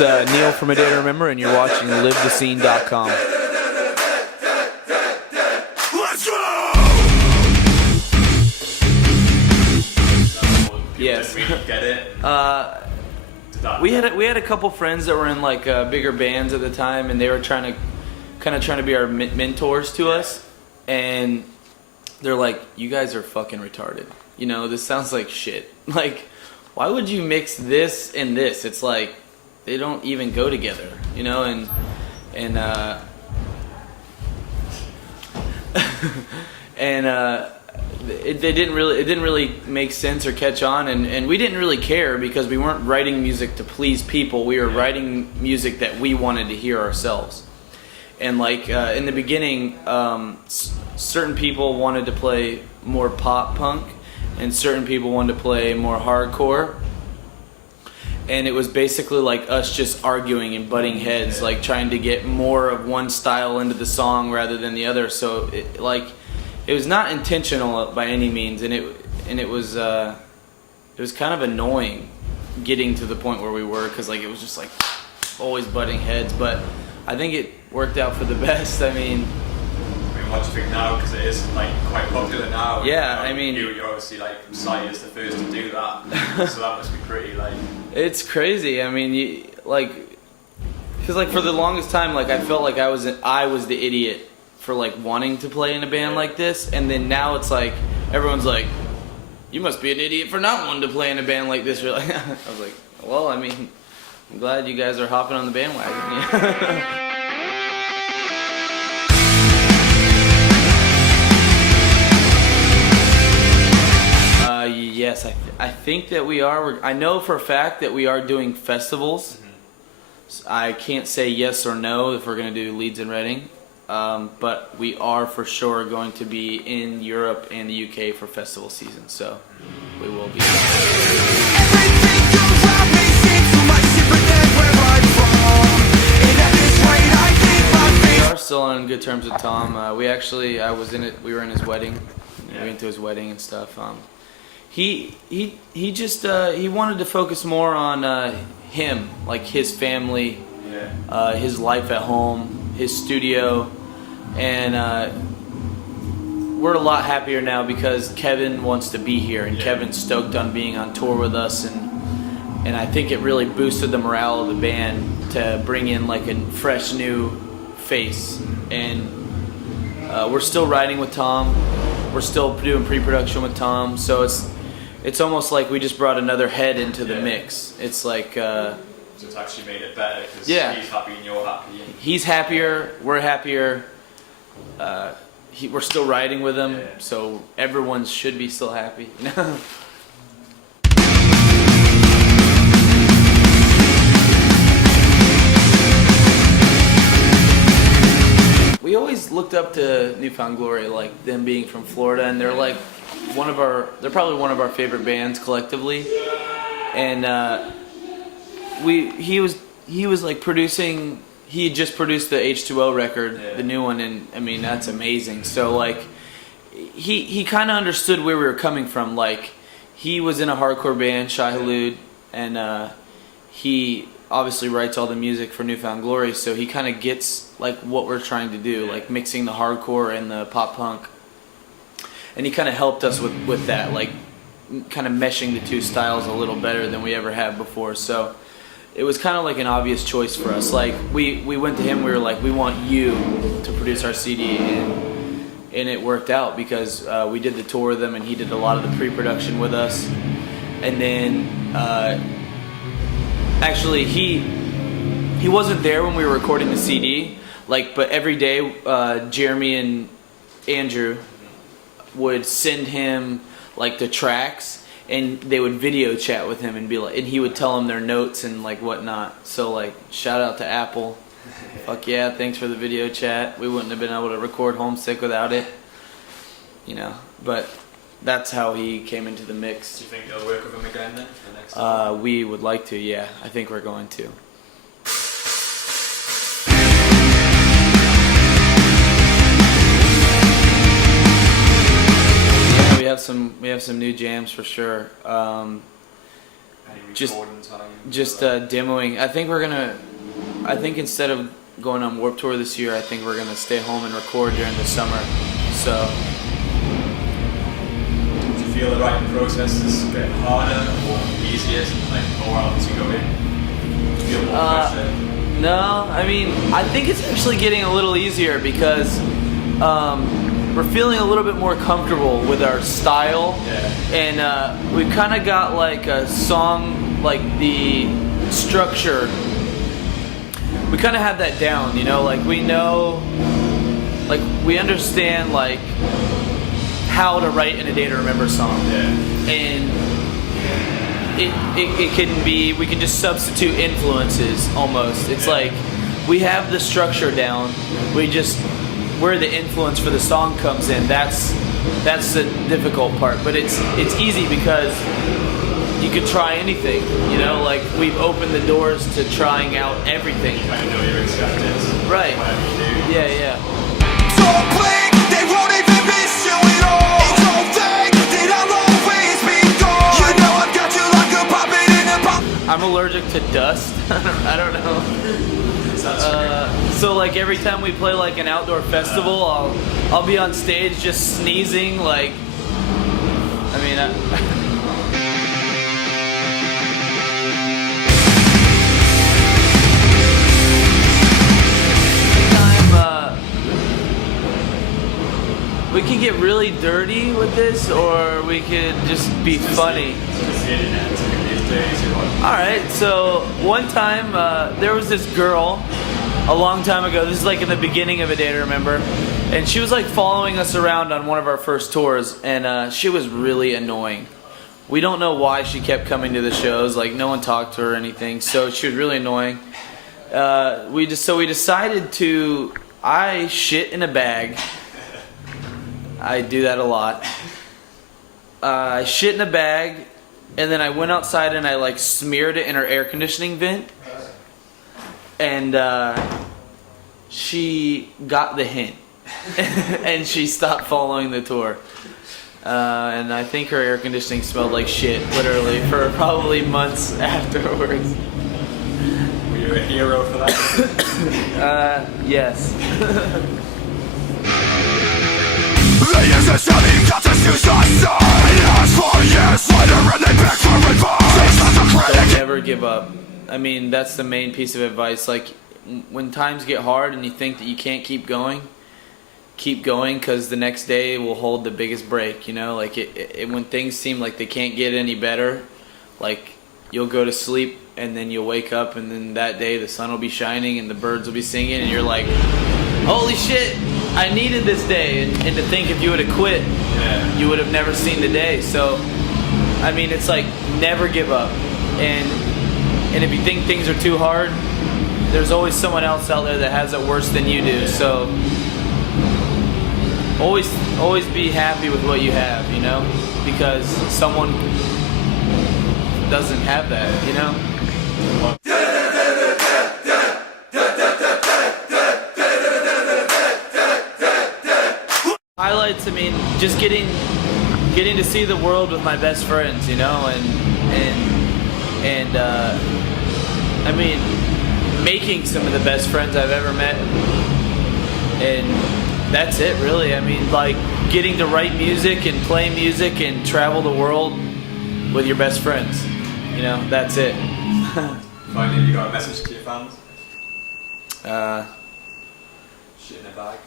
It's Neil from A Day to Remember, and you're watching LiveTheScene.com. Let's go! Yes. Did we get it? We had a couple friends that were in like bigger bands at the time, and they were trying to be our mentors to us, and they're like, "You guys are fucking retarded. You know, this sounds like shit. Like, why would you mix this and this? It's like they don't even go together, you know." And it didn't really make sense or catch on, and we didn't really care because we weren't writing music to please people. We were writing music that we wanted to hear ourselves. And like in the beginning, certain people wanted to play more pop punk, and certain people wanted to play more hardcore. And it was basically like us just arguing and butting heads, like trying to get more of one style into the song rather than the other. So it was not intentional by any means, and it was kind of annoying getting to the point where we were, because like it was just like always butting heads. But I think it worked out for the best. I mean, what do you think now? Because it is like quite popular now. Yeah, you know, I mean, you're obviously like cited as the first to do that, so that must be pretty like. It's crazy. I mean, because like for the longest time, like I felt like I was the idiot for like wanting to play in a band like this, and then now it's like everyone's like, "You must be an idiot for not wanting to play in a band like this." You're like, I was like, "Well, I mean, I'm glad you guys are hopping on the bandwagon." Yes, I think that we are. I know for a fact that we are doing festivals. Mm-hmm. I can't say yes or no if we're going to do Leeds and Reading, but we are for sure going to be in Europe and the UK for festival season, so we will be. We are still on good terms with Tom. We were in his wedding. We went to his wedding and stuff. He just he wanted to focus more on him, like his family, his life at home, his studio, and we're a lot happier now because Kevin wants to be here, and Kevin's stoked on being on tour with us, and I think it really boosted the morale of the band to bring in like a fresh new face. And we're still writing with Tom, we're still doing pre-production with Tom, so it's almost like we just brought another head into the mix. It's like so it's actually made it better because he's happy and you're happy. And he's happier, we're happier. We're still riding with him, so everyone should be still happy. We always looked up to New Found Glory, like them being from Florida, and they're like they're probably one of our favorite bands collectively. And he was like producing. He had just produced the H2O record, the new one, and I mean that's amazing. So like he kind of understood where we were coming from. Like he was in a hardcore band, Shai Hulud, and he obviously writes all the music for New Found Glory, so he kind of gets like what we're trying to do, like mixing the hardcore and the pop punk. And he kind of helped us with that, like kind of meshing the two styles a little better than we ever have before. So it was kind of like an obvious choice for us. Like we went to him, we were like, we want you to produce our CD, and it worked out because we did the tour with him, and he did a lot of the pre-production with us. And then actually he wasn't there when we were recording the CD, like, but every day Jeremy and Andrew would send him like the tracks, and they would video chat with him and be like, and he would tell them their notes and like whatnot. So like shout out to Apple. Fuck yeah, thanks for the video chat. We wouldn't have been able to record Homesick without it, you know. But that's how he came into the mix. Do you think you'll work with him again then for the next time? We would like to, yeah. I think we're going to. Yeah, we have some new jams for sure. Any Just- recording time? just demoing. I think instead of going on Warped Tour this year, I think we're gonna stay home and record during the summer. So Do you feel the writing process is a bit harder or easier, like more albums you go in? Do you feel more pressure? no, I mean I think it's actually getting a little easier because we're feeling a little bit more comfortable with our style, Yeah. and we've kind of got like a song, like the structure. We kind of have that down, you know, like we know, like we understand like how to write in A Day to Remember song, Yeah. and it can be, we can just substitute influences almost. It's Yeah. like we have the structure down, we just, where the influence for the song comes in, that's the difficult part, but it's easy because you could try anything, you know, like we've opened the doors to trying out everything. Kind of know you're accepted. Right. Whatever you do. Yeah. Don't blink, they won't even miss you at all. Don't think that I'll always be gone. You know I've got you like a puppet in a pop. I'm allergic to dust. I don't know. So like every time we play like an outdoor festival, I'll be on stage just sneezing, like, I mean, we could get really dirty with this, or we could just be funny. It's the internet these days. You're like, Alright, so one time there was this girl a long time ago, this is like in the beginning of A Day to Remember, and she was like following us around on one of our first tours, and she was really annoying. We don't know why she kept coming to the shows, like no one talked to her or anything, so she was really annoying. We decided to, I shit in a bag. I do that a lot. I shit in a bag, and then I went outside and I like smeared it in her air conditioning vent, and she got the hint, and she stopped following the tour. And I think her air conditioning smelled like shit, literally, for probably months afterwards. were you a hero for that? Yes. Layers of shouting, got to choose a side. Ask for years later and they beg for advice. Don't never give up. I mean, that's the main piece of advice. Like, when times get hard and you think that you can't keep going, because the next day will hold the biggest break, you know? Like, when things seem like they can't get any better, like, you'll go to sleep and then you'll wake up and then that day the sun will be shining and the birds will be singing and you're like, holy shit, I needed this day. And to think if you would have quit, Yeah. you would have never seen the day. So, I mean, it's like, never give up. And if you think things are too hard, there's always someone else out there that has it worse than you do. So, always be happy with what you have, you know? Because someone doesn't have that, you know? Highlights, I mean, just getting to see the world with my best friends, you know, and I mean, making some of the best friends I've ever met, and that's it, really. I mean, like, getting to write music and play music and travel the world with your best friends, you know, that's it. Finally, you got a message to your fans? Shit in a bag.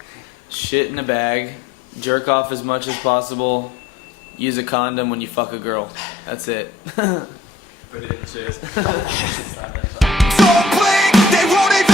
Shit in a bag, jerk off as much as possible, use a condom when you fuck a girl. That's it. Brilliant, cheers. Don't blink, they won't even